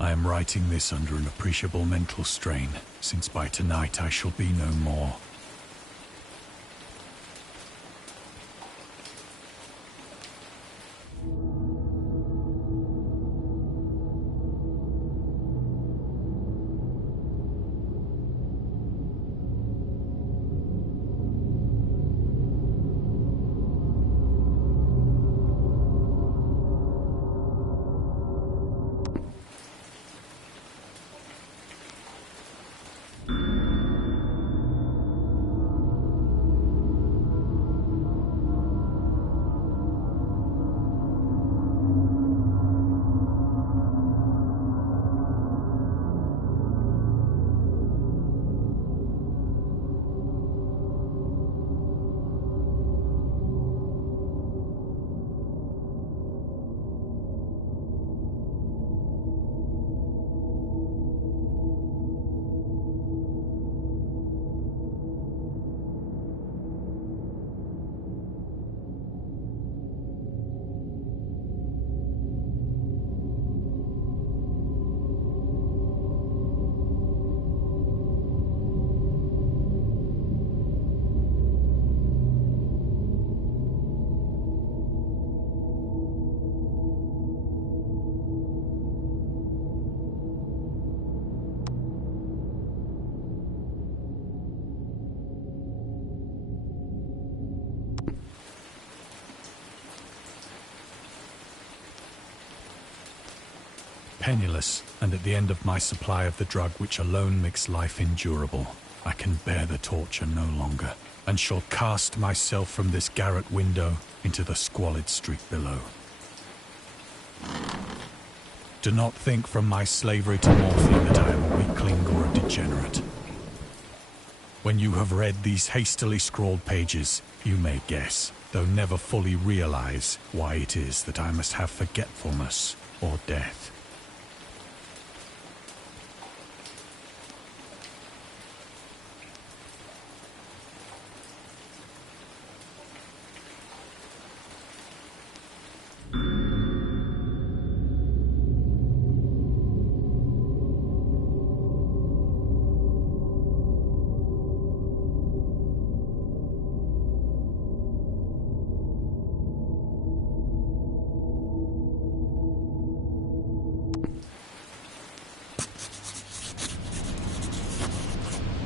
I am writing this under an appreciable mental strain, since by tonight I shall be no more. Penniless, and at the end of my supply of the drug which alone makes life endurable, I can bear the torture no longer, and shall cast myself from this garret window into the squalid street below. Do not think from my slavery to morphine that I am a weakling or a degenerate. When you have read these hastily scrawled pages, you may guess, though never fully realize, why it is that I must have forgetfulness or death.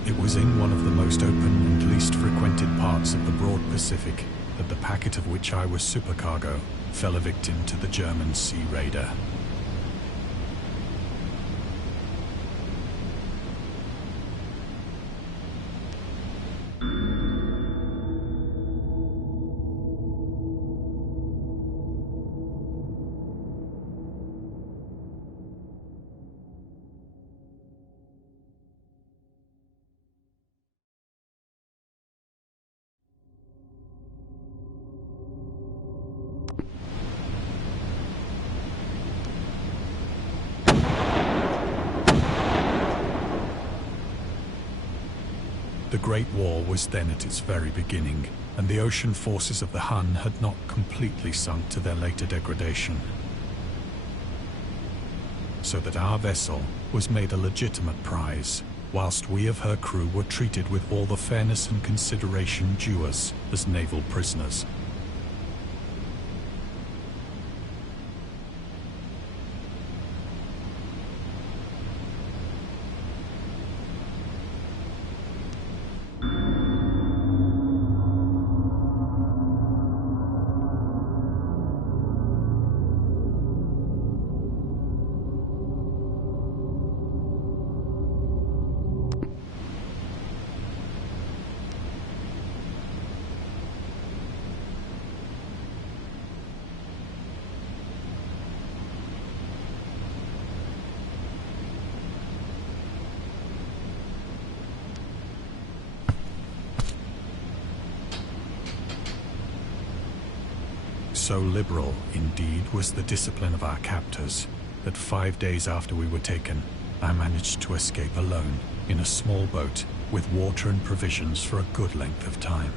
It was in one of the most open and least frequented parts of the broad Pacific that the packet of which I was supercargo fell a victim to the German sea raider. The Great War was then at its very beginning, and the ocean forces of the Hun had not completely sunk to their later degradation. So that our vessel was made a legitimate prize, whilst we of her crew were treated with all the fairness and consideration due us as naval prisoners. So liberal, indeed, was the discipline of our captors, that 5 days after we were taken, I managed to escape alone, in a small boat, with water and provisions for a good length of time.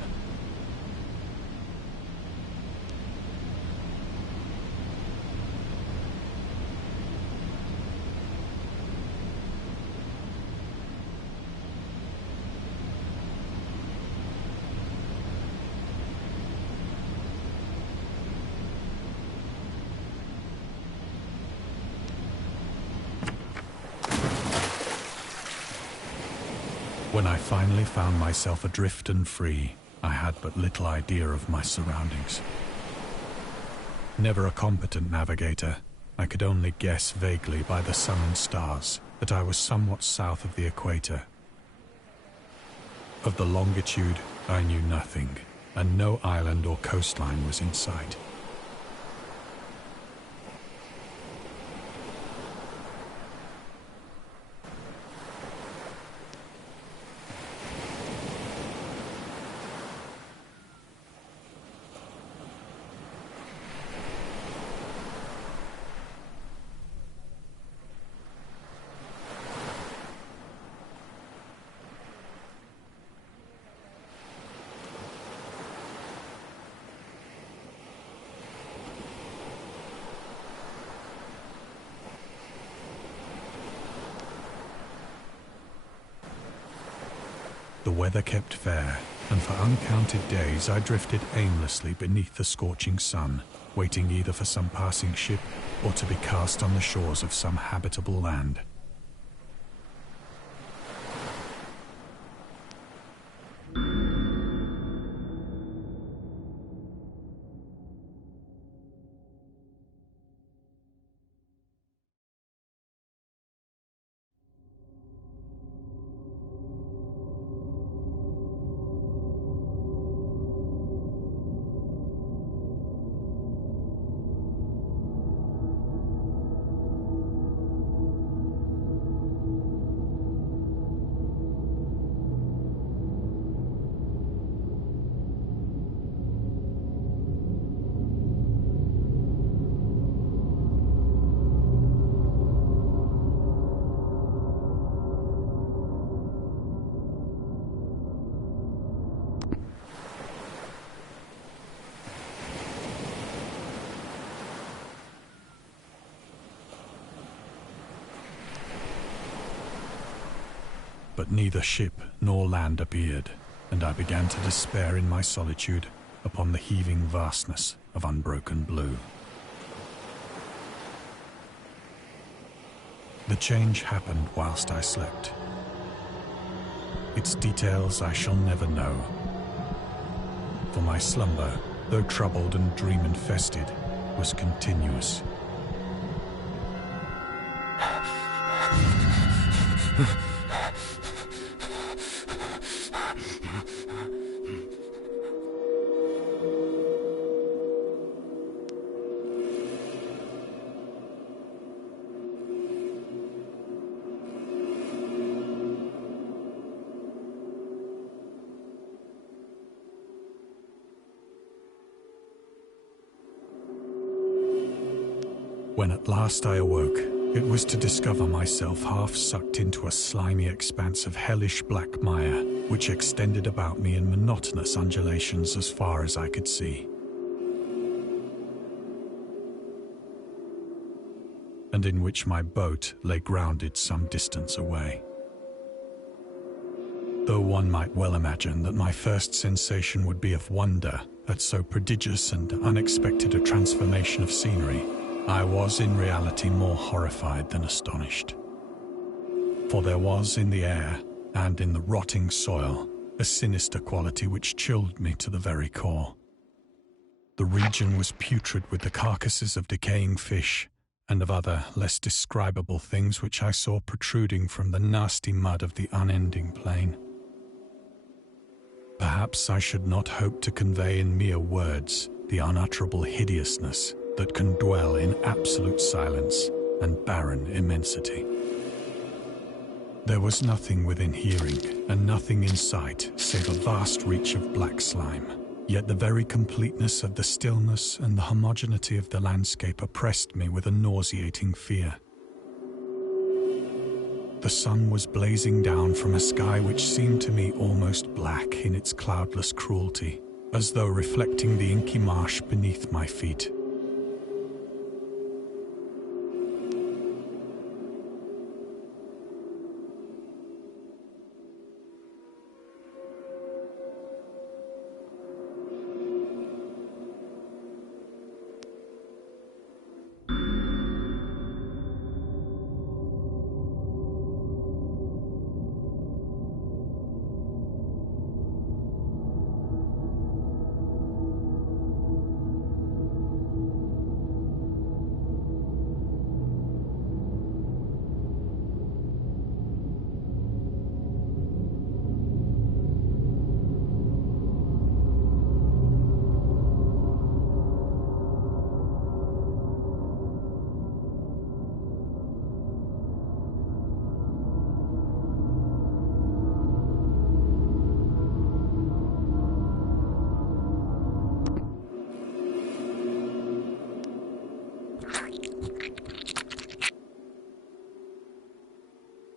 When I finally found myself adrift and free, I had but little idea of my surroundings. Never a competent navigator, I could only guess vaguely by the sun and stars that I was somewhat south of the equator. Of the longitude, I knew nothing, and no island or coastline was in sight. The weather kept fair, and for uncounted days I drifted aimlessly beneath the scorching sun, waiting either for some passing ship or to be cast on the shores of some habitable land. But neither ship nor land appeared, and I began to despair in my solitude upon the heaving vastness of unbroken blue. The change happened whilst I slept. Its details I shall never know, for my slumber, though troubled and dream-infested, was continuous. When at last I awoke, it was to discover myself half sucked into a slimy expanse of hellish black mire, which extended about me in monotonous undulations as far as I could see. And in which my boat lay grounded some distance away. Though one might well imagine that my first sensation would be of wonder at so prodigious and unexpected a transformation of scenery, I was in reality more horrified than astonished. For there was in the air, and in the rotting soil, a sinister quality which chilled me to the very core. The region was putrid with the carcasses of decaying fish, and of other, less describable things which I saw protruding from the nasty mud of the unending plain. Perhaps I should not hope to convey in mere words the unutterable hideousness that can dwell in absolute silence and barren immensity. There was nothing within hearing, and nothing in sight, save a vast reach of black slime. Yet the very completeness of the stillness and the homogeneity of the landscape oppressed me with a nauseating fear. The sun was blazing down from a sky which seemed to me almost black in its cloudless cruelty, as though reflecting the inky marsh beneath my feet.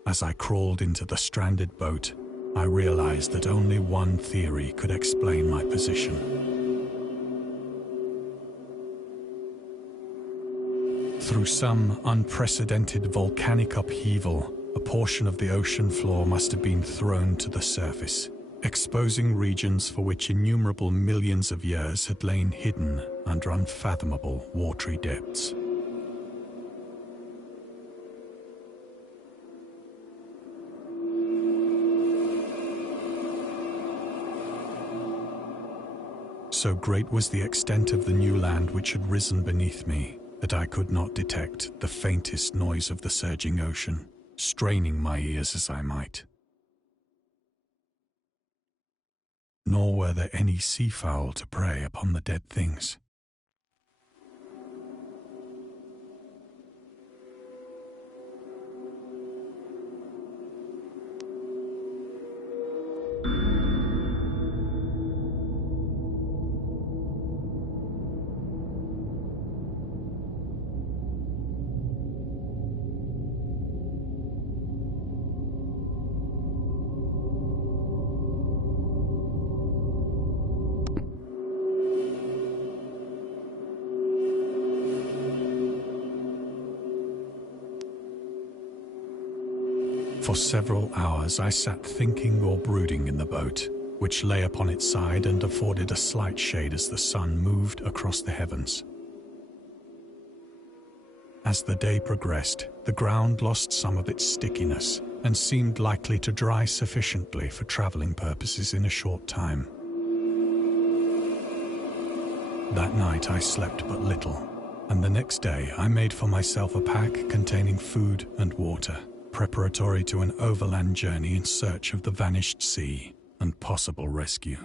As I crawled into the stranded boat, I realized that only one theory could explain my position. Through some unprecedented volcanic upheaval, a portion of the ocean floor must have been thrown to the surface, exposing regions for which innumerable millions of years had lain hidden under unfathomable watery depths. So great was the extent of the new land which had risen beneath me that I could not detect the faintest noise of the surging ocean, straining my ears as I might. Nor were there any seafowl to prey upon the dead things. For several hours I sat thinking or brooding in the boat, which lay upon its side and afforded a slight shade as the sun moved across the heavens. As the day progressed, the ground lost some of its stickiness and seemed likely to dry sufficiently for traveling purposes in a short time. That night I slept but little, and the next day I made for myself a pack containing food and water, preparatory to an overland journey in search of the vanished sea and possible rescue.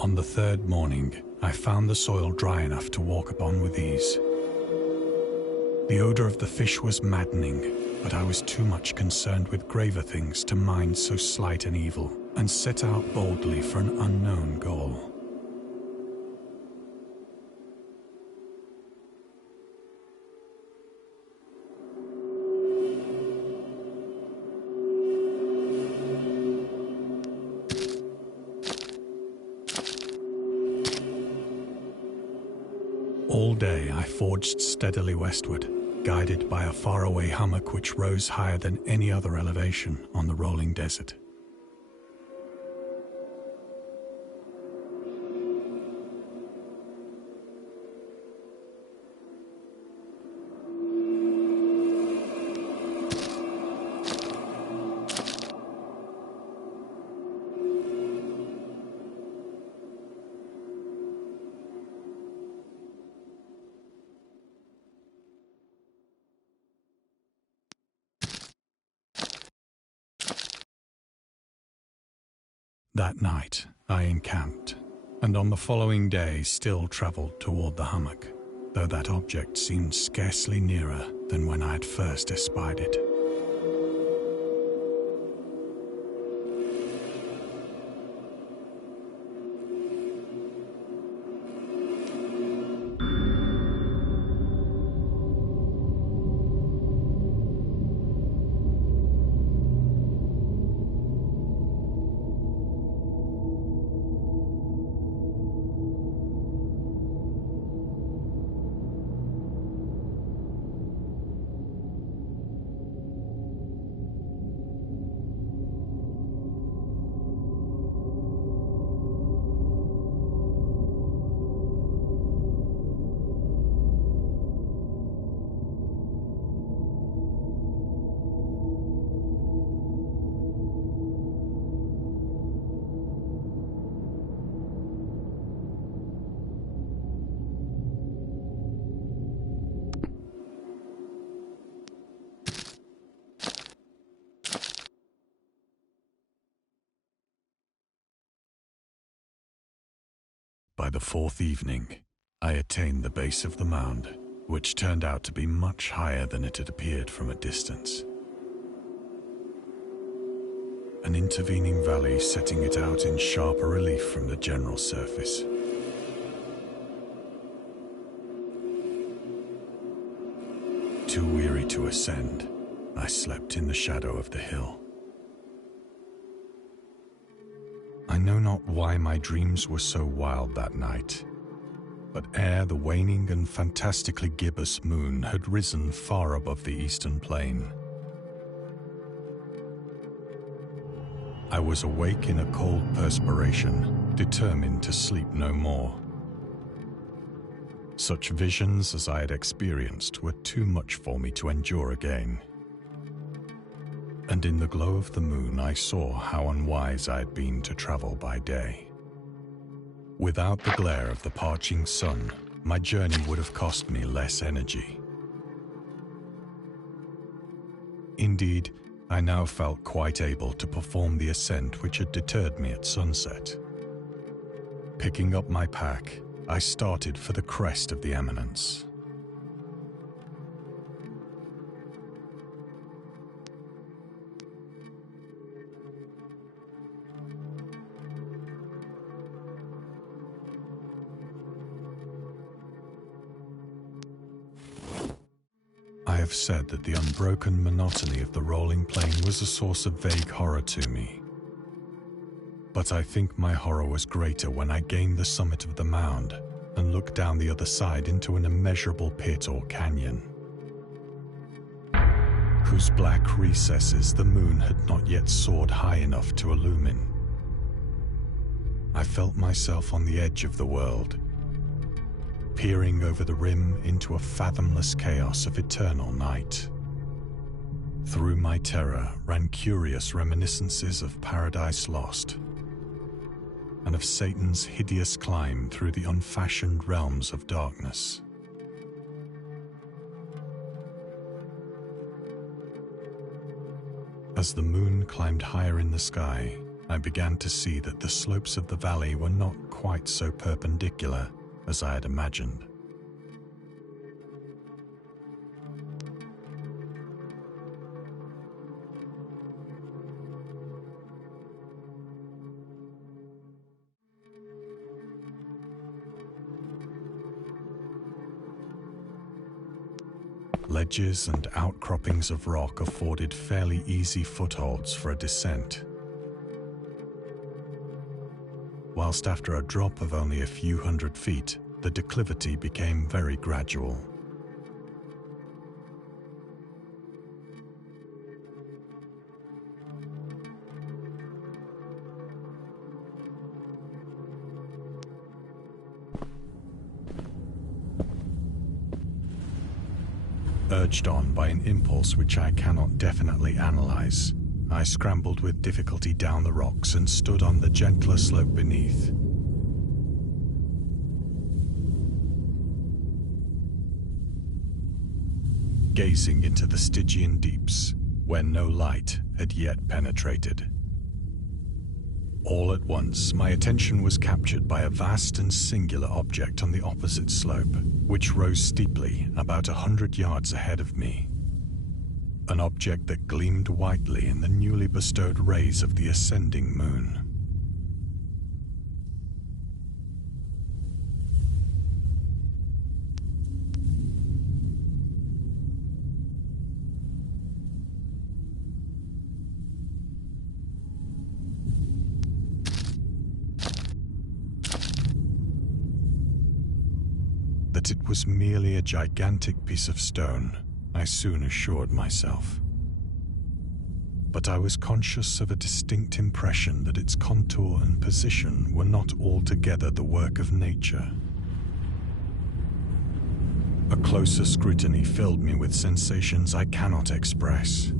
On the third morning, I found the soil dry enough to walk upon with ease. The odor of the fish was maddening, but I was too much concerned with graver things to mind so slight an evil, and set out boldly for an unknown goal. All day I forged steadily westward, guided by a faraway hummock which rose higher than any other elevation on the rolling desert. That night I encamped, and on the following day still travelled toward the hummock, though that object seemed scarcely nearer than when I had first espied it. By the fourth evening, I attained the base of the mound, which turned out to be much higher than it had appeared from a distance. an intervening valley setting it out in sharper relief from the general surface. Too weary to ascend, I slept in the shadow of the hill. I know not why my dreams were so wild that night, but ere the waning and fantastically gibbous moon had risen far above the eastern plain, I was awake in a cold perspiration, determined to sleep no more. Such visions as I had experienced were too much for me to endure again. And in the glow of the moon I saw how unwise I had been to travel by day. Without the glare of the parching sun, my journey would have cost me less energy. Indeed, I now felt quite able to perform the ascent which had deterred me at sunset. Picking up my pack, I started for the crest of the eminence. I have said that the unbroken monotony of the rolling plain was a source of vague horror to me. But I think my horror was greater when I gained the summit of the mound and looked down the other side into an immeasurable pit or canyon, whose black recesses the moon had not yet soared high enough to illumine. I felt myself on the edge of the world, peering over the rim into a fathomless chaos of eternal night. Through my terror ran curious reminiscences of Paradise Lost, and of Satan's hideous climb through the unfashioned realms of darkness. As the moon climbed higher in the sky, I began to see that the slopes of the valley were not quite so perpendicular as I had imagined. Ledges and outcroppings of rock afforded fairly easy footholds for a descent, whilst after a drop of only a few hundred feet, the declivity became very gradual. Urged on by an impulse which I cannot definitely analyze, I scrambled with difficulty down the rocks and stood on the gentler slope beneath. Gazing into the Stygian deeps, where no light had yet penetrated. All at once, my attention was captured by a vast and singular object on the opposite slope, which rose steeply about 100 yards ahead of me. An object that gleamed whitely in the newly bestowed rays of the ascending moon. That it was merely a gigantic piece of stone, I soon assured myself. But I was conscious of a distinct impression that its contour and position were not altogether the work of nature. A closer scrutiny filled me with sensations I cannot express.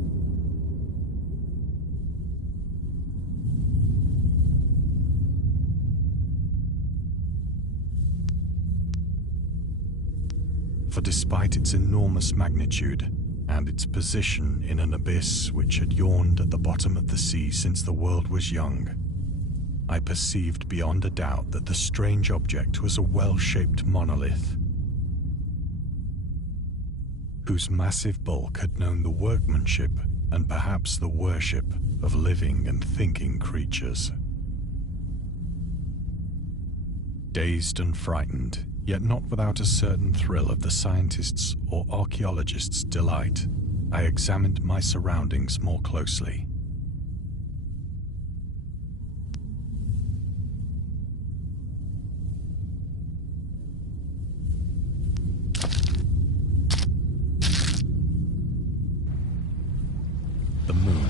For despite its enormous magnitude and its position in an abyss which had yawned at the bottom of the sea since the world was young, I perceived beyond a doubt that the strange object was a well-shaped monolith, whose massive bulk had known the workmanship and perhaps the worship of living and thinking creatures. Dazed and frightened, yet not without a certain thrill of the scientist's or archaeologist's delight, I examined my surroundings more closely. The moon,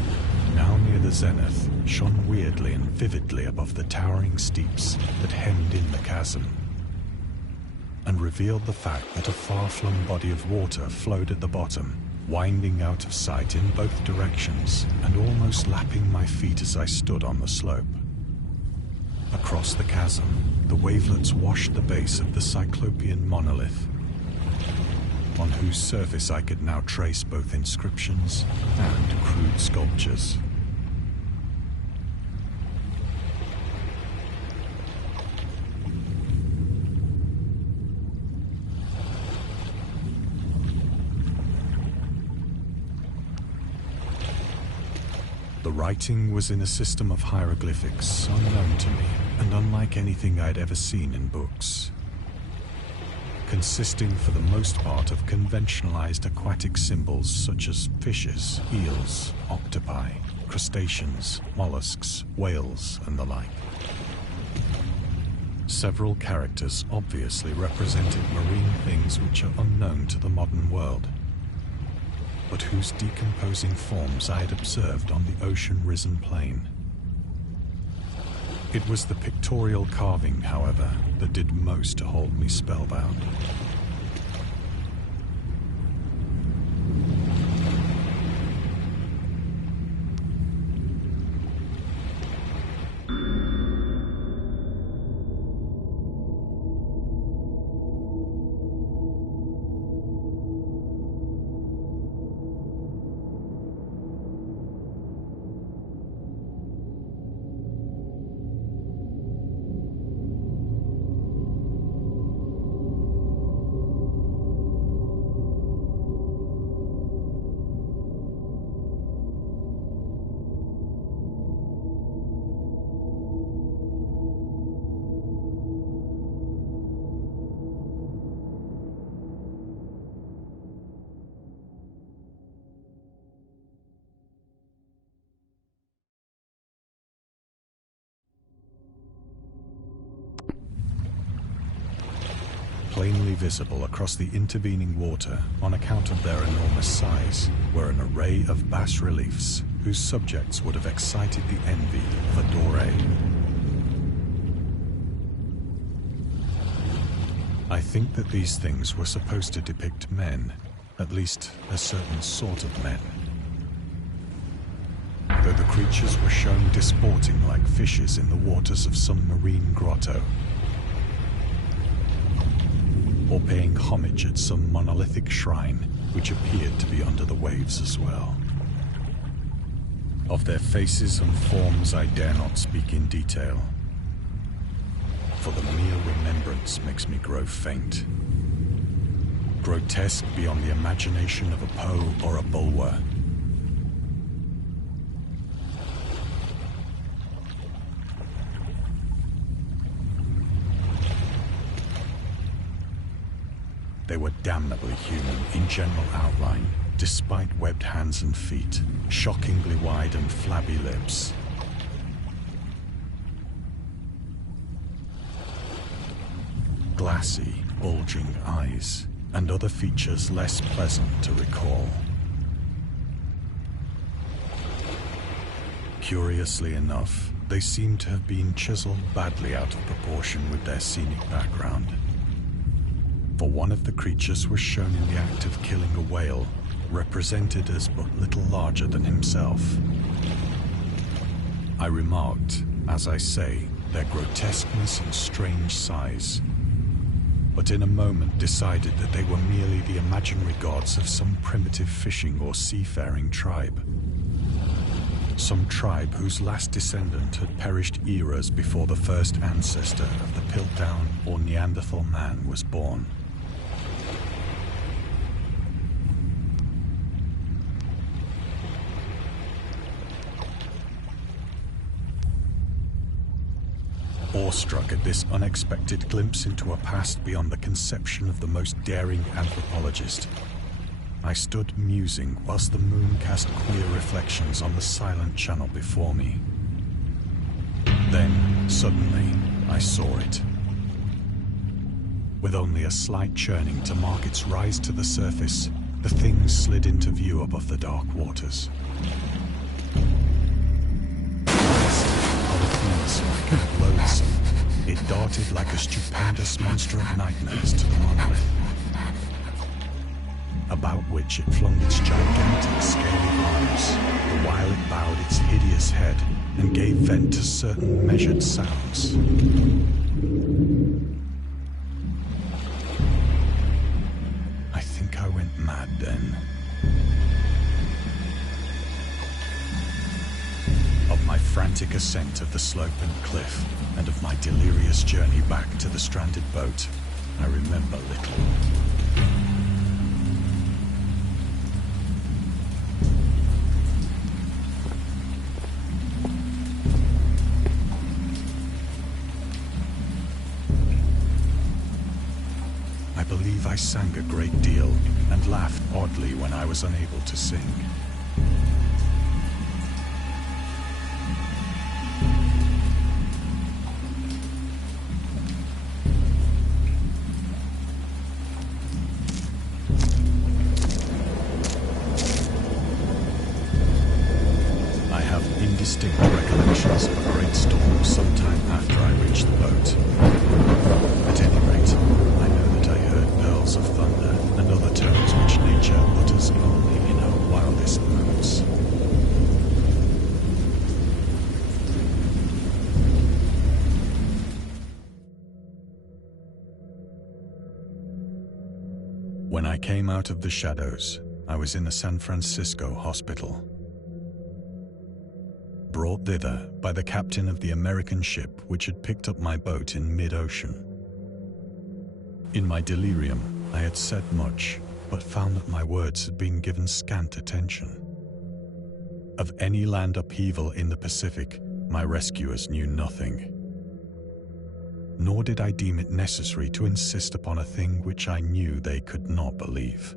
now near the zenith, shone weirdly and vividly above the towering steeps that hemmed in the chasm, and revealed the fact that a far-flung body of water flowed at the bottom, winding out of sight in both directions and almost lapping my feet as I stood on the slope. Across the chasm, the wavelets washed the base of the Cyclopean monolith, on whose surface I could now trace both inscriptions and crude sculptures. The writing was in a system of hieroglyphics unknown to me and unlike anything I'd ever seen in books, consisting for the most part of conventionalized aquatic symbols such as fishes, eels, octopi, crustaceans, mollusks, whales, and the like. Several characters obviously represented marine things which are unknown to the modern world, but whose decomposing forms I had observed on the ocean-risen plain. It was the pictorial carving, however, that did most to hold me spellbound. Plainly visible across the intervening water on account of their enormous size were an array of bas-reliefs whose subjects would have excited the envy of a Doré. I think that these things were supposed to depict men, at least a certain sort of men, though the creatures were shown disporting like fishes in the waters of some marine grotto, or paying homage at some monolithic shrine which appeared to be under the waves as well. Of their faces and forms I dare not speak in detail, for the mere remembrance makes me grow faint. Grotesque beyond the imagination of a Poe or a Bulwer. They were damnably human in general outline, despite webbed hands and feet, shockingly wide and flabby lips. Glassy, bulging eyes, and other features less pleasant to recall. Curiously enough, they seemed to have been chiseled badly out of proportion with their scenic background. For one of the creatures was shown in the act of killing a whale, represented as but little larger than himself. I remarked, as I say, their grotesqueness and strange size, but in a moment decided that they were merely the imaginary gods of some primitive fishing or seafaring tribe. Some tribe whose last descendant had perished eras before the first ancestor of the Piltdown or Neanderthal man was born. awestruck at this unexpected glimpse into a past beyond the conception of the most daring anthropologist. I stood musing whilst the moon cast queer reflections on the silent channel before me. Then, suddenly, I saw it. With only a slight churning to mark its rise to the surface, the thing slid into view above the dark waters. Polyphemus-like and loathsome, it darted like a stupendous monster of nightmares to the monolith, about which it flung its gigantic scaly arms, the while it bowed its hideous head and gave vent to certain measured sounds. I think I went mad then. Of my frantic ascent of the slope and cliff, and of my delirious journey back to the stranded boat, I remember little. I believe I sang a great deal and laughed oddly when I was unable to sing. I have indistinct recollections of a great storm sometime after I reached the boat. At any rate, I know that I heard pearls of thunder and other tones which nature utters only in her wildest moods. When I came out of the shadows, I was in a San Francisco hospital, brought thither by the captain of the American ship which had picked up my boat in mid-ocean. In my delirium, I had said much, but found that my words had been given scant attention. Of any land upheaval in the Pacific, my rescuers knew nothing. Nor did I deem it necessary to insist upon a thing which I knew they could not believe.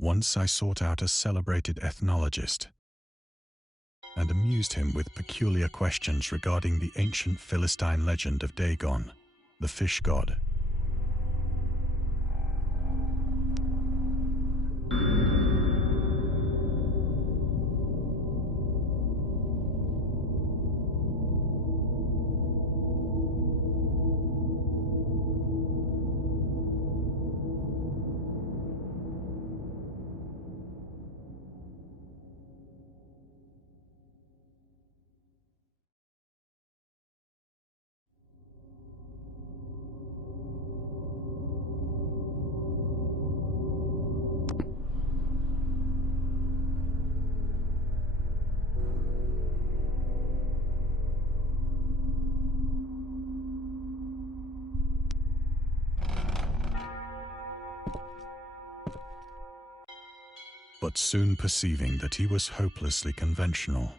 Once I sought out a celebrated ethnologist and amused him with peculiar questions regarding the ancient Philistine legend of Dagon, the fish god. But soon perceiving that he was hopelessly conventional,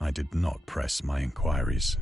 I did not press my inquiries.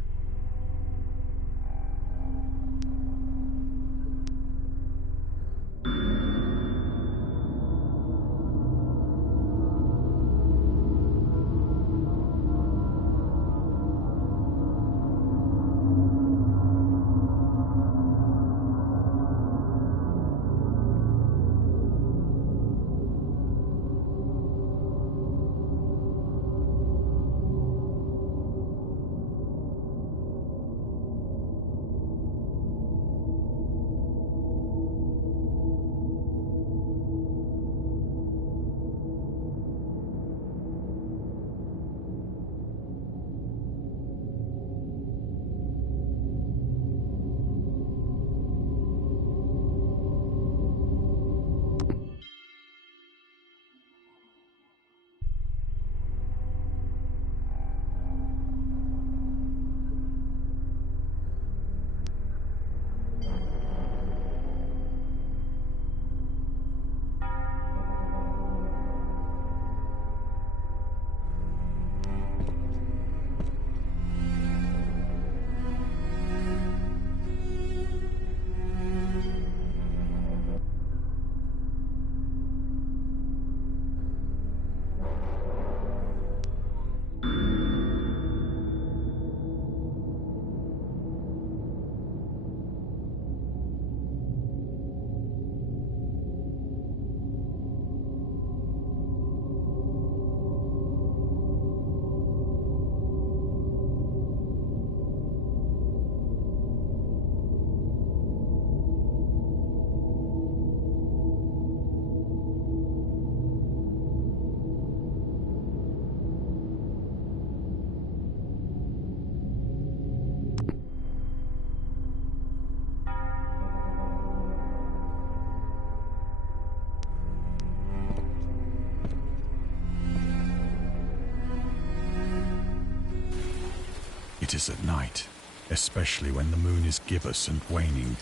It is at night, especially when the moon is gibbous and waning,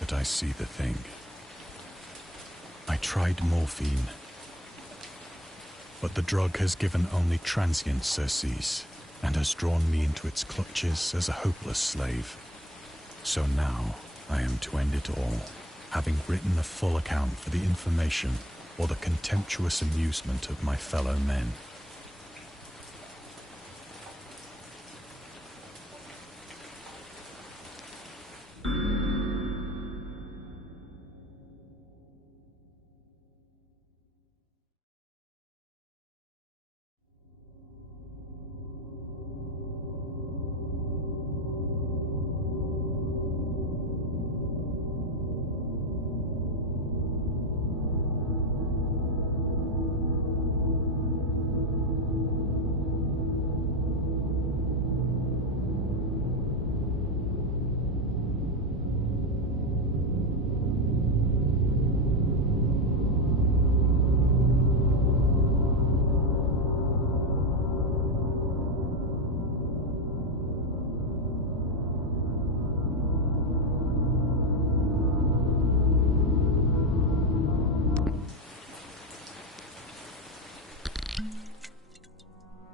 that I see the thing. I tried morphine, but the drug has given only transient surcease and has drawn me into its clutches as a hopeless slave. So now I am to end it all, having written a full account for the information or the contemptuous amusement of my fellow men.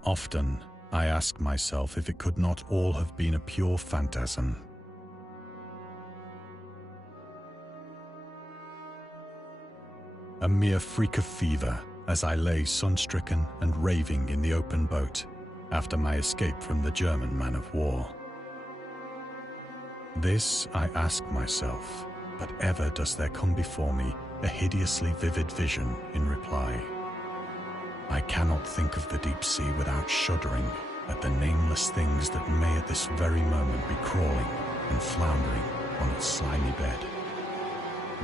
Often, I ask myself if it could not all have been a pure phantasm. A mere freak of fever as I lay sun-stricken and raving in the open boat after my escape from the German man of war. This I ask myself, but ever does there come before me a hideously vivid vision in reply. I cannot think of the deep sea without shuddering at the nameless things that may at this very moment be crawling and floundering on its slimy bed,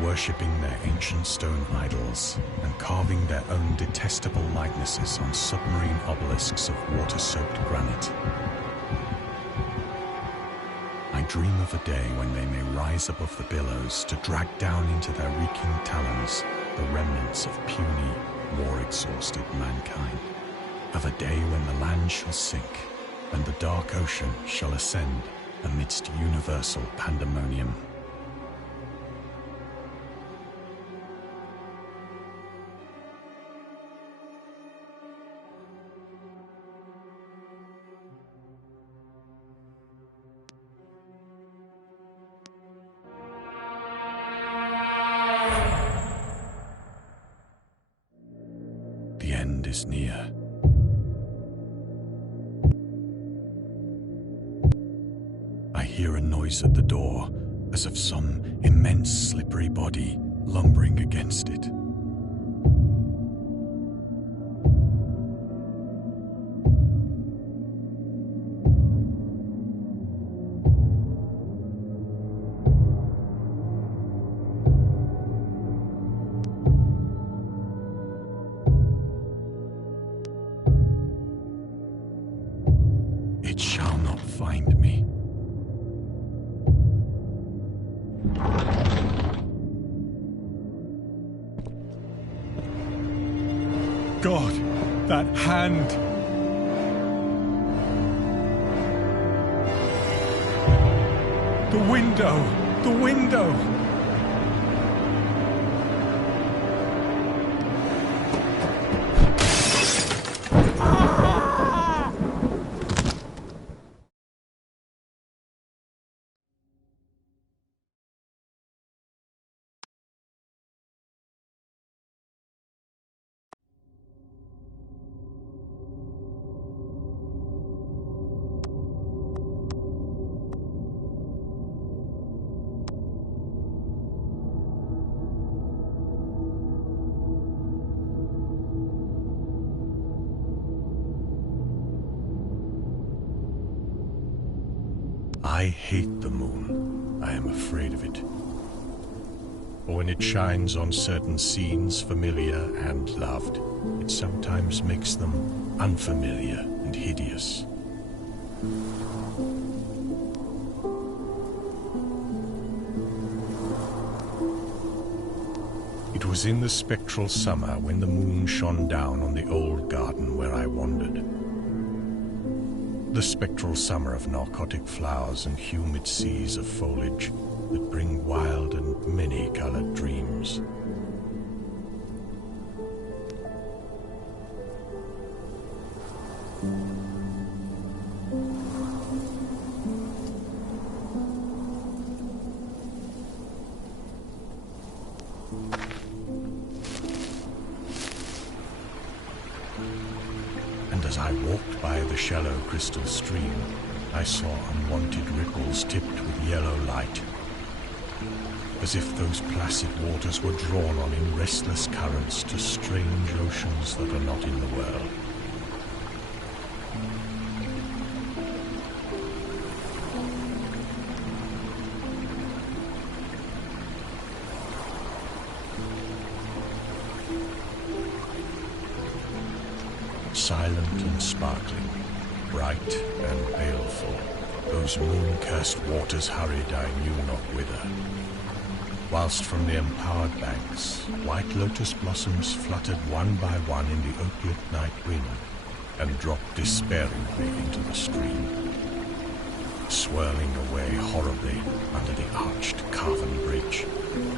worshipping their ancient stone idols and carving their own detestable likenesses on submarine obelisks of water-soaked granite. I dream of a day when they may rise above the billows to drag down into their reeking talons the remnants of puny, war-exhausted mankind, of a day when the land shall sink and the dark ocean shall ascend amidst universal pandemonium. is near. I hear a noise at the door, as of some immense slippery body lumbering against it. It shall not find me. God, that hand! The window! The window! I hate the moon. I am afraid of it. For when it shines on certain scenes familiar and loved, it sometimes makes them unfamiliar and hideous. It was in the spectral summer when the moon shone down on the old garden where I wandered. The spectral summer of narcotic flowers and humid seas of foliage that bring wild and many-colored dreams. And as I walked by the shallow crystal stream, I saw unwanted ripples tipped with yellow light, as if those placid waters were drawn on in restless currents to strange oceans that are not in the world. Silent and sparkling, bright and baleful, those moon-cursed waters hurried I knew not whither, whilst from the empowered banks white lotus blossoms fluttered one by one in the opiate night wind and dropped despairingly into the stream, swirling away horribly under the arched carven bridge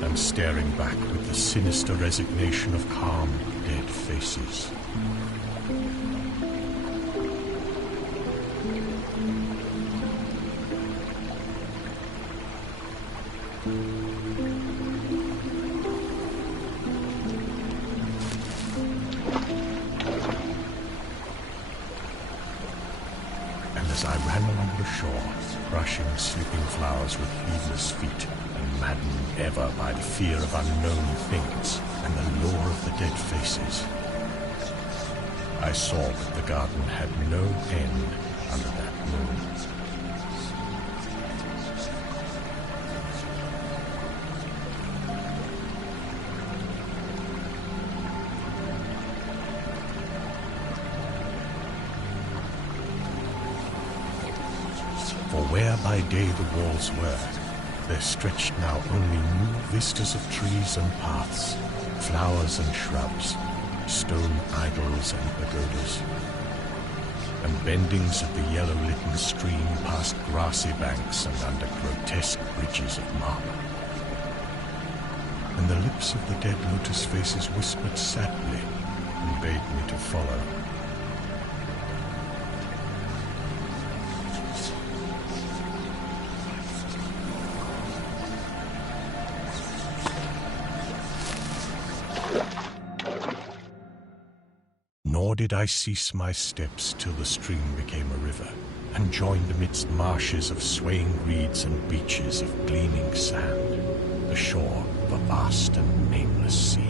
and staring back with the sinister resignation of calm, dead faces. As I ran along the shore, brushing slipping flowers with heedless feet, and maddened ever by the fear of unknown things and the lure of the dead faces, I saw that the garden had no end under that moon. For where by day the walls were, there stretched now only new vistas of trees and paths, flowers and shrubs, stone idols and pagodas, and bendings of the yellow-litten stream past grassy banks and under grotesque bridges of marble. And the lips of the dead lotus faces whispered sadly and bade me to follow. Nor did I cease my steps till the stream became a river, and joined amidst marshes of swaying reeds and beaches of gleaming sand, the shore of a vast and nameless sea.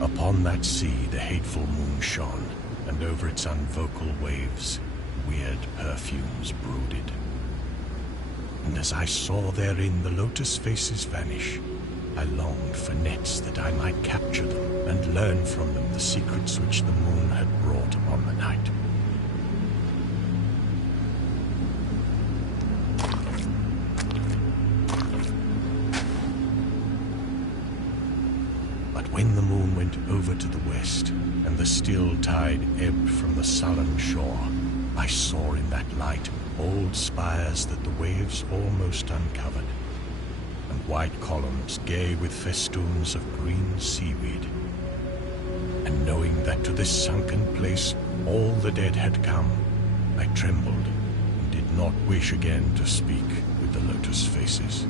Upon that sea the hateful moon shone, and over its unvocal waves weird perfumes brooded. And as I saw therein the lotus faces vanish, I longed for nets that I might capture them and learn from them the secrets which the moon had brought upon the night. When the moon went over to the west, and the still tide ebbed from the sullen shore, I saw in that light old spires that the waves almost uncovered, and white columns gay with festoons of green seaweed. And knowing that to this sunken place all the dead had come, I trembled and did not wish again to speak with the lotus faces.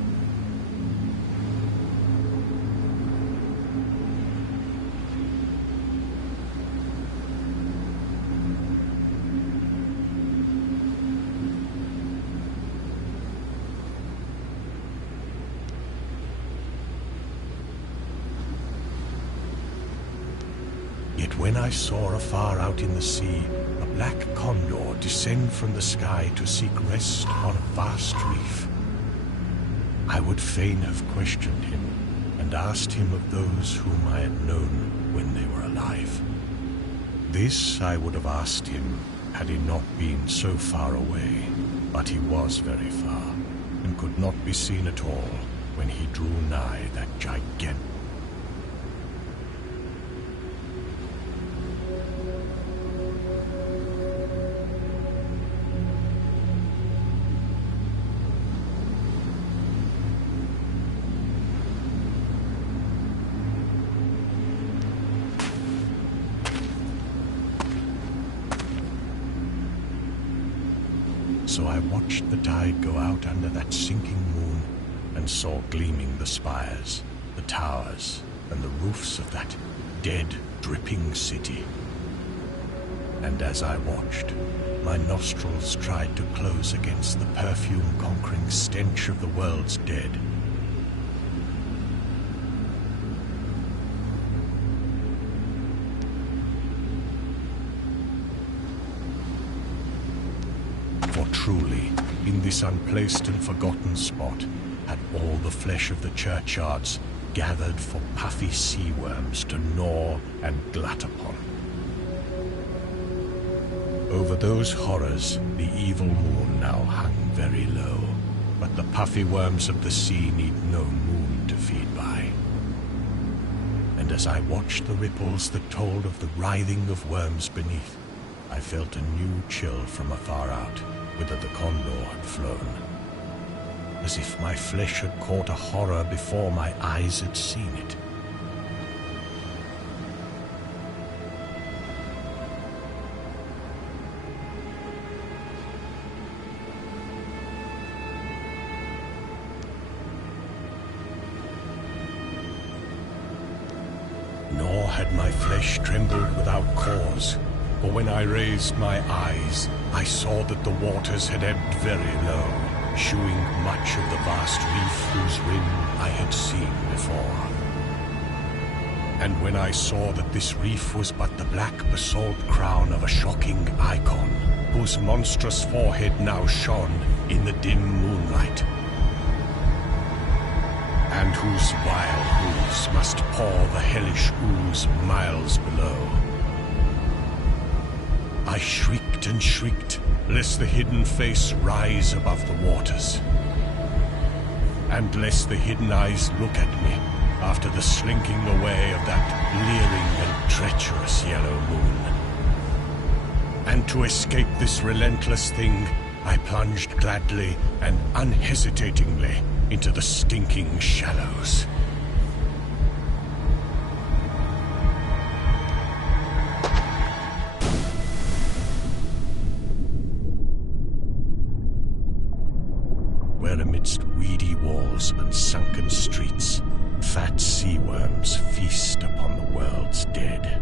Yet when I saw afar out in the sea a black condor descend from the sky to seek rest on a vast reef, I would fain have questioned him and asked him of those whom I had known when they were alive. This I would have asked him had he not been so far away, but he was very far, and could not be seen at all when he drew nigh that gigantic. So I watched the tide go out under that sinking moon, and saw gleaming the spires, the towers, and the roofs of that dead, dripping city. And as I watched, my nostrils tried to close against the perfume-conquering stench of the world's dead. For truly, in this unplaced and forgotten spot, had all the flesh of the churchyards gathered for puffy sea worms to gnaw and glut upon. Over those horrors, the evil moon now hung very low, but the puffy worms of the sea need no moon to feed by. And as I watched the ripples that told of the writhing of worms beneath, I felt a new chill from afar out, whither the condor had flown, as if my flesh had caught a horror before my eyes had seen it. Nor had my flesh trembled without cause, for when I raised my eyes, I saw that the waters had ebbed very low, shewing much of the vast reef whose rim I had seen before. And when I saw that this reef was but the black basalt crown of a shocking icon, whose monstrous forehead now shone in the dim moonlight, and whose vile hooves must pour the hellish ooze miles below, I shrieked and shrieked, lest the hidden face rise above the waters, and lest the hidden eyes look at me after the slinking away of that leering and treacherous yellow moon. And to escape this relentless thing, I plunged gladly and unhesitatingly into the stinking shallows. worms feast upon the world's dead.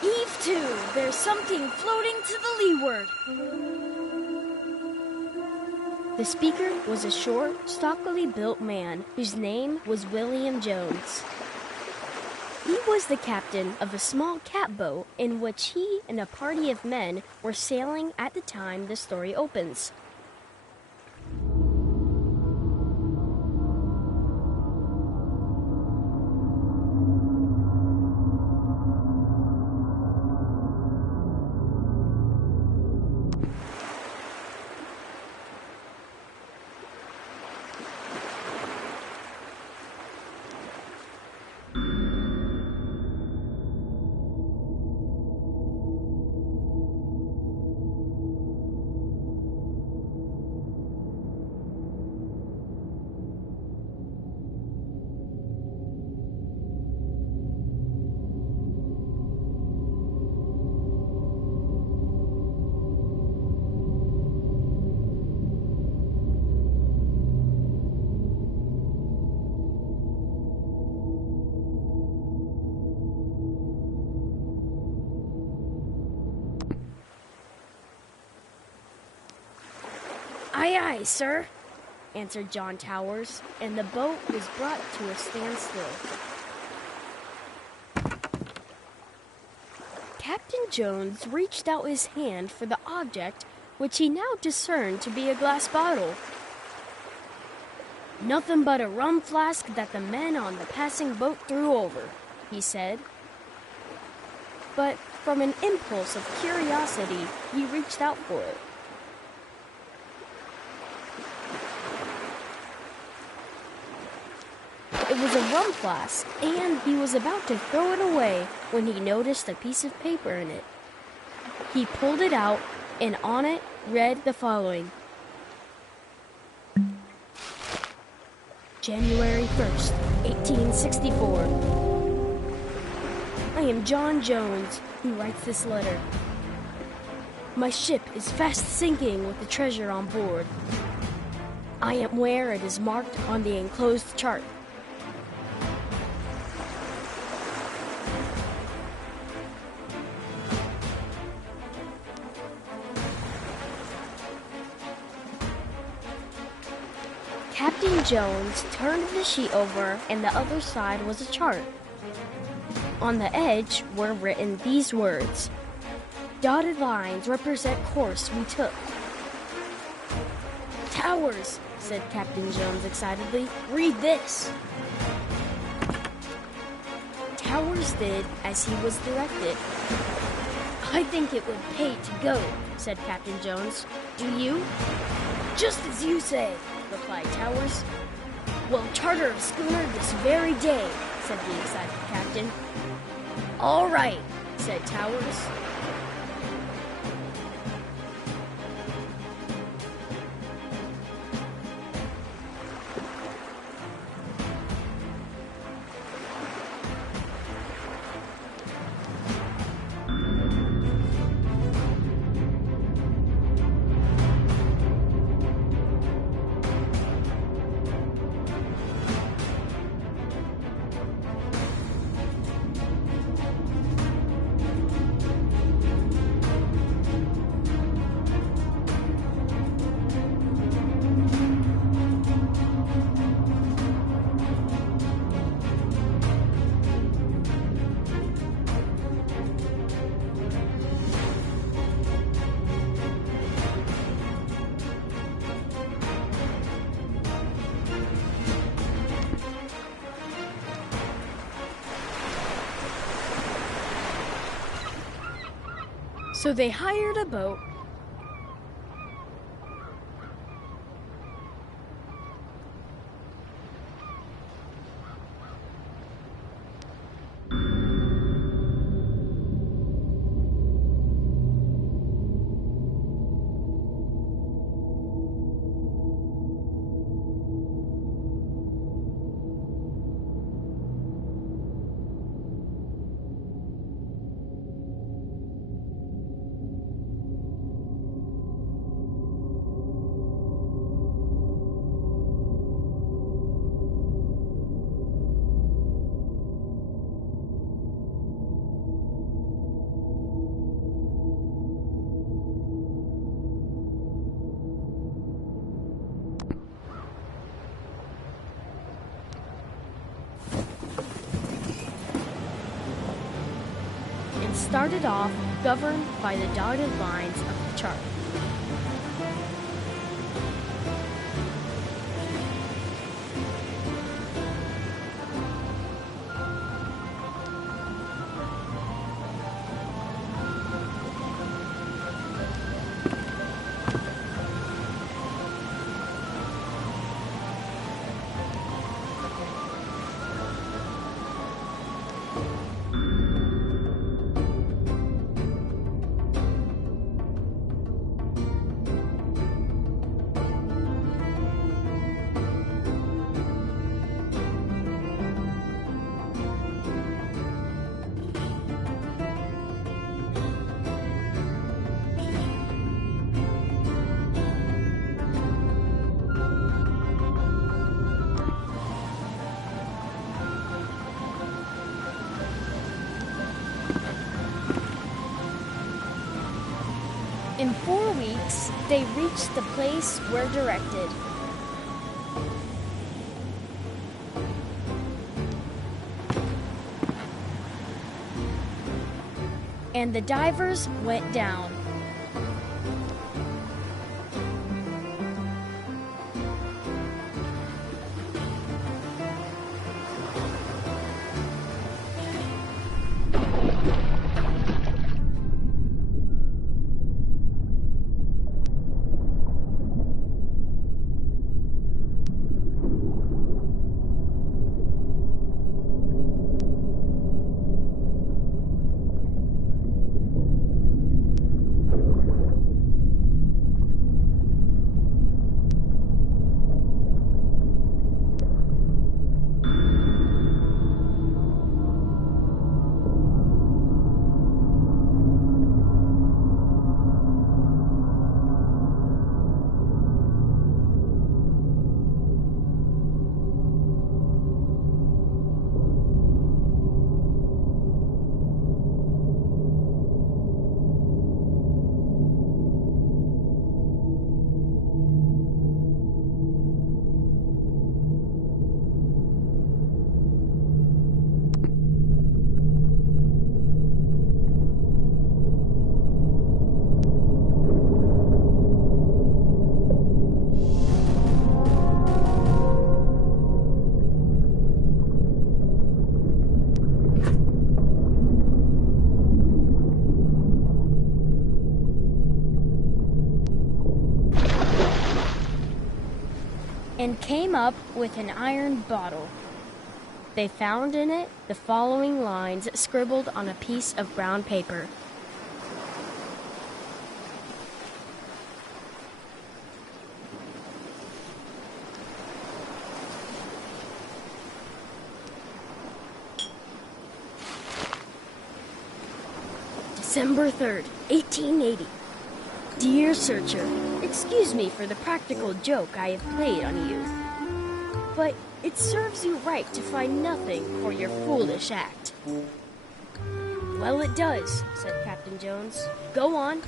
Heave to! There's something floating to the leeward. The speaker was a short, stockily built man whose name was William Jones. He was the captain of a small catboat in which he and a party of men were sailing at the time the story opens. Aye, aye, sir, answered John Towers, and the boat was brought to a standstill. Captain Jones reached out his hand for the object which he now discerned to be a glass bottle. "Nothing but a rum flask that the men on the passing boat threw over," he said. But from an impulse of curiosity, he reached out for it. It was a rum flask, and he was about to throw it away when he noticed a piece of paper in it. He pulled it out, and on it read the following: January 1st, 1864. I am John Jones, who writes this letter. My ship is fast sinking with the treasure on board. I am where it is marked on the enclosed chart. Captain Jones turned the sheet over, and the other side was a chart. On the edge were written these words: dotted lines represent course we took. Towers, said Captain Jones excitedly, read this. Towers did as he was directed. I think it would pay to go, said Captain Jones. Do you? Just as you say, replied Towers. We'll charter a schooner this very day, said the excited captain. All right, said Towers. So they hired a boat, started off governed by the dotted lines of the chart. In 4 weeks, they reached the place where directed. And the divers went down. And came up with an iron bottle. They found in it the following lines scribbled on a piece of brown paper. December 3rd, 1880. Dear Searcher, excuse me for the practical joke I have played on you, but it serves you right to find nothing for your foolish act. Well, it does, said Captain Jones. Go on.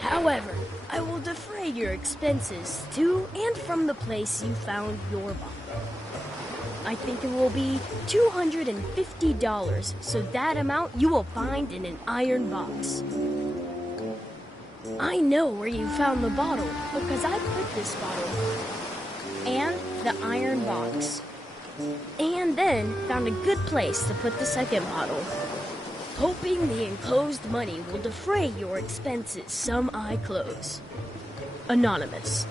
However, I will defray your expenses to and from the place you found your bottle. I think it will be $250, so that amount you will find in an iron box. I know where you found the bottle because I put this bottle and the iron box, and then found a good place to put the second bottle, hoping the enclosed money will defray your expenses some I close. Anonymous.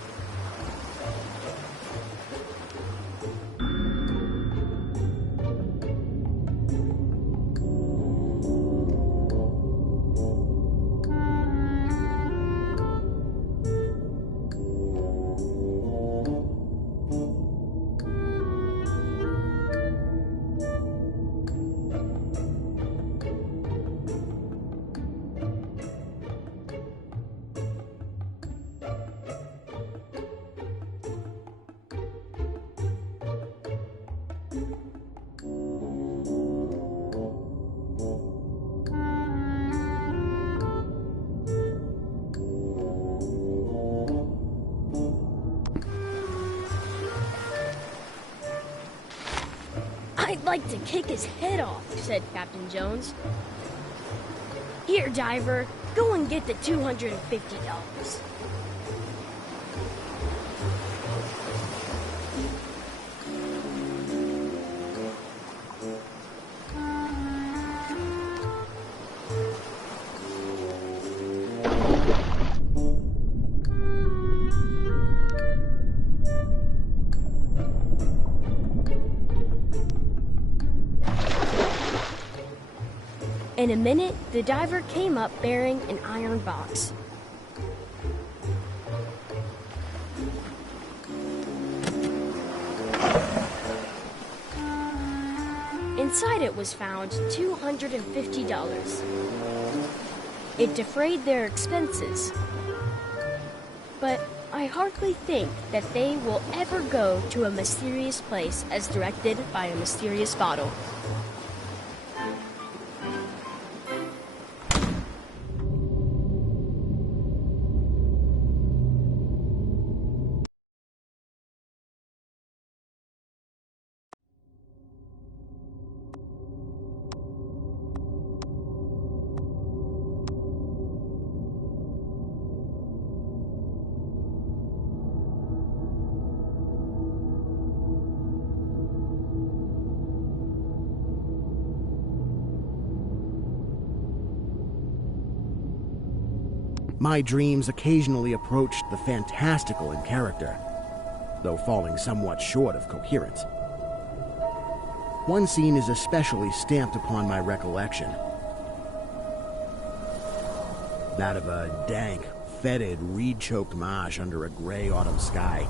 I'd like to kick his head off, said Captain Jones. Here, diver, go and get the $250. In a minute, the diver came up bearing an iron box. Inside it was found $250. It defrayed their expenses. But I hardly think that they will ever go to a mysterious place as directed by a mysterious bottle. My dreams occasionally approached the fantastical in character, though falling somewhat short of coherence. One scene is especially stamped upon my recollection. That of a dank, fetid, reed-choked marsh under a gray autumn sky.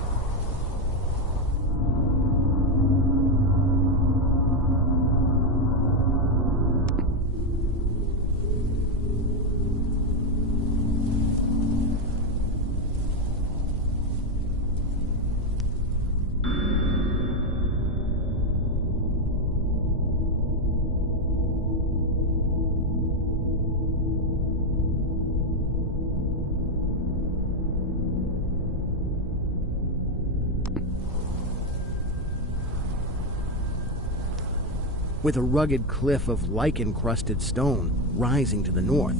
With a rugged cliff of lichen-crusted stone rising to the north.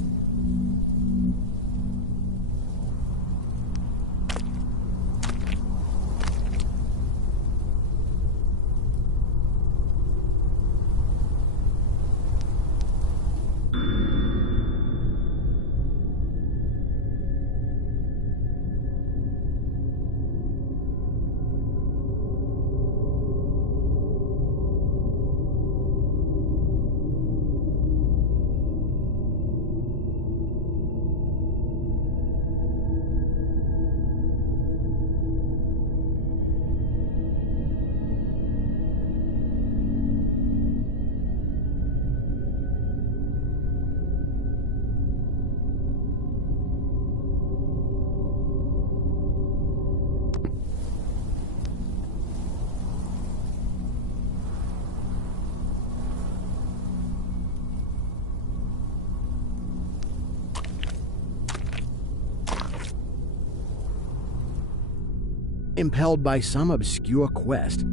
Impelled by some obscure quest,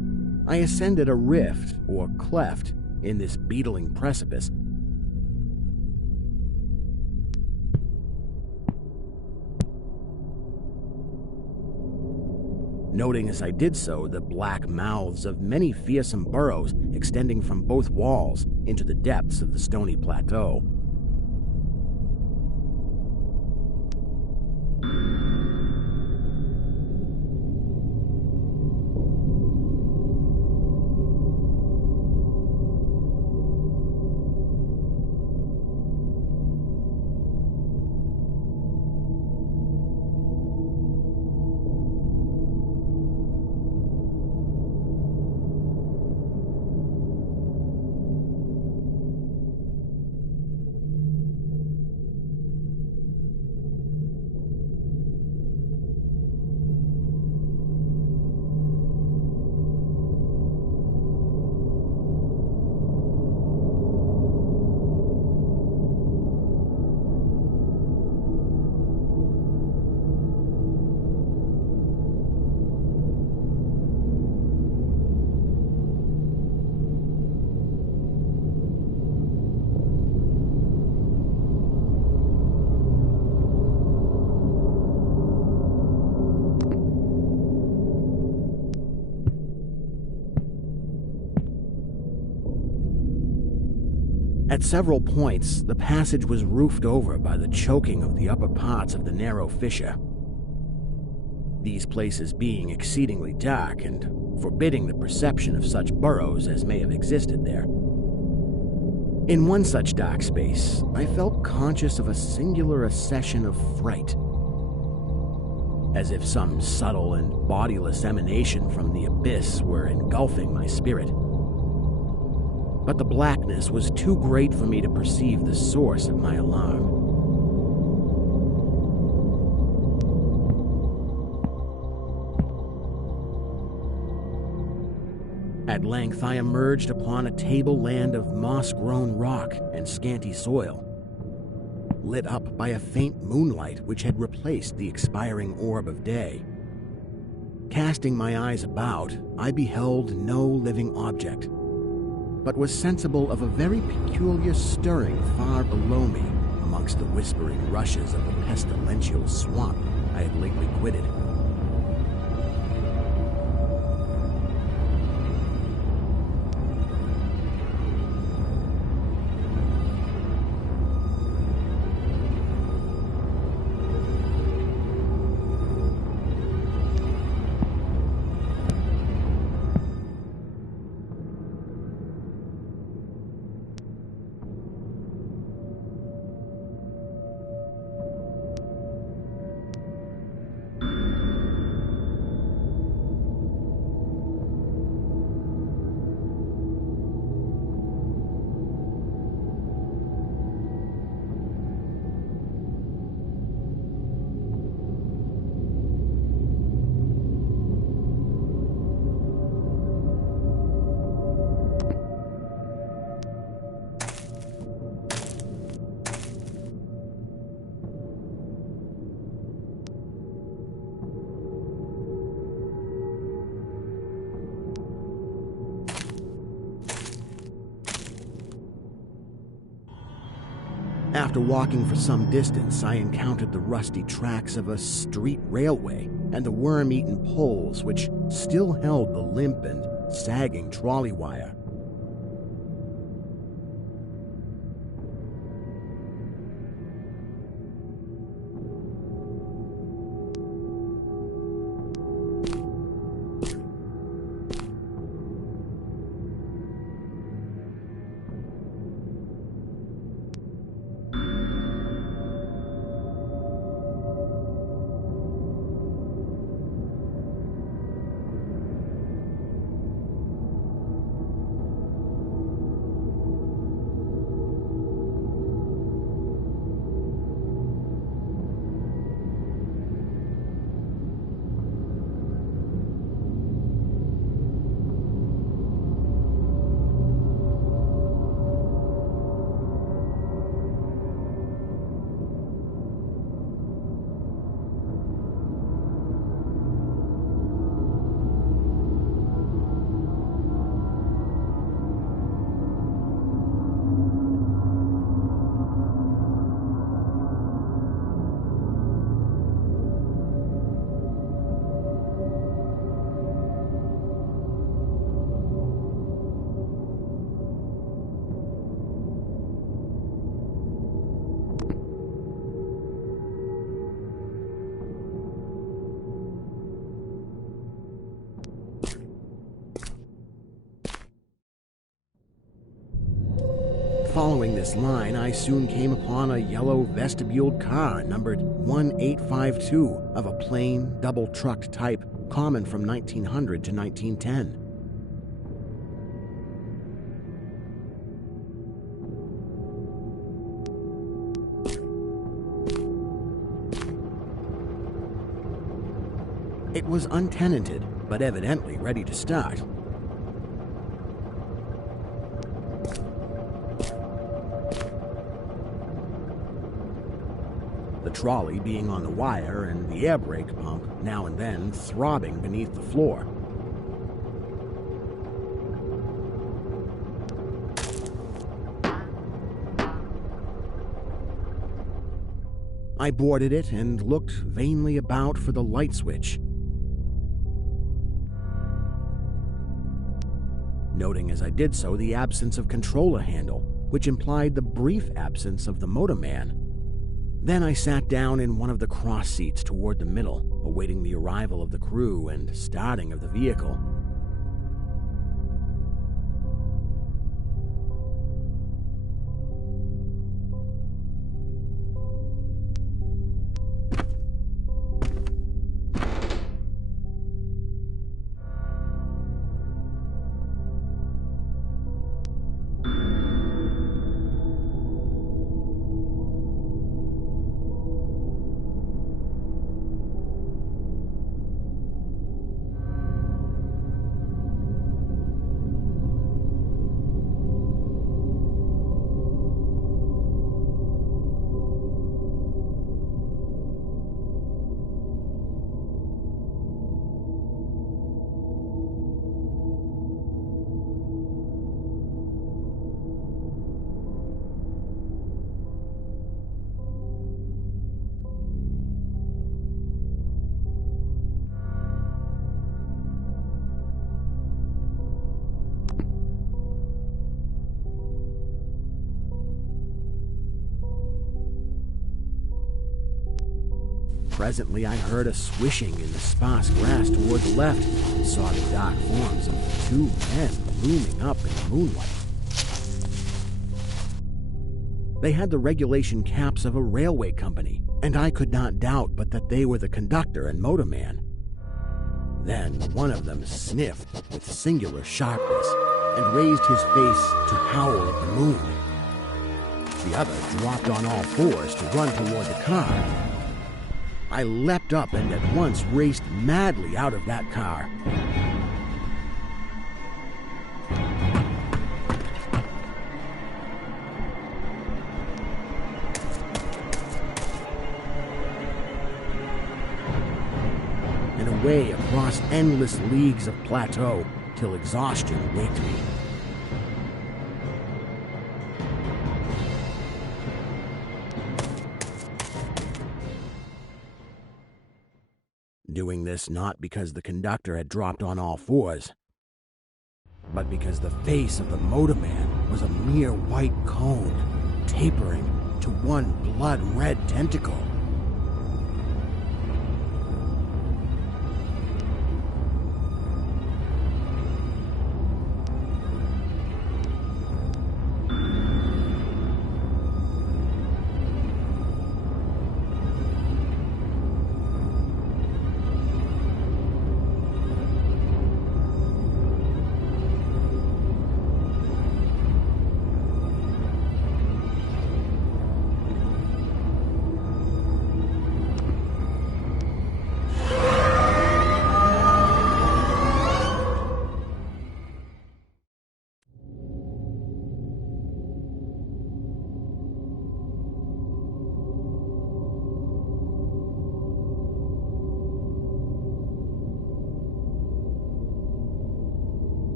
I ascended a rift or cleft in this beetling precipice. Noting as I did so the black mouths of many fearsome burrows extending from both walls into the depths of the stony plateau. At several points, the passage was roofed over by the choking of the upper parts of the narrow fissure. These places being exceedingly dark and forbidding the perception of such burrows as may have existed there. In one such dark space, I felt conscious of a singular accession of fright, as if some subtle and bodiless emanation from the abyss were engulfing my spirit. But the blackness was too great for me to perceive the source of my alarm. At length, I emerged upon a tableland of moss-grown rock and scanty soil, lit up by a faint moonlight which had replaced the expiring orb of day. Casting my eyes about, I beheld no living object, but was sensible of a very peculiar stirring far below me amongst the whispering rushes of the pestilential swamp I had lately quitted. After walking for some distance, I encountered the rusty tracks of a street railway and the worm-eaten poles which still held the limp and sagging trolley wire. Following this line, I soon came upon a yellow vestibuled car numbered 1852 of a plain, double-trucked type common from 1900 to 1910. It was untenanted, but evidently ready to start. The trolley being on the wire and the air brake pump now and then throbbing beneath the floor. I boarded it and looked vainly about for the light switch, noting as I did so the absence of controller handle which implied the brief absence of the motorman. Then I sat down in one of the cross seats toward the middle, awaiting the arrival of the crew and starting of the vehicle. Presently, I heard a swishing in the sparse grass toward the left and saw the dark forms of two men looming up in the moonlight. They had the regulation caps of a railway company, and I could not doubt but that they were the conductor and motorman. Then one of them sniffed with singular sharpness and raised his face to howl at the moon. The other dropped on all fours to run toward the car. I leapt up and at once raced madly out of that car. And away across endless leagues of plateau till exhaustion waked me. Doing this not because the conductor had dropped on all fours, but because the face of the motorman was a mere white cone, tapering to one blood-red tentacle.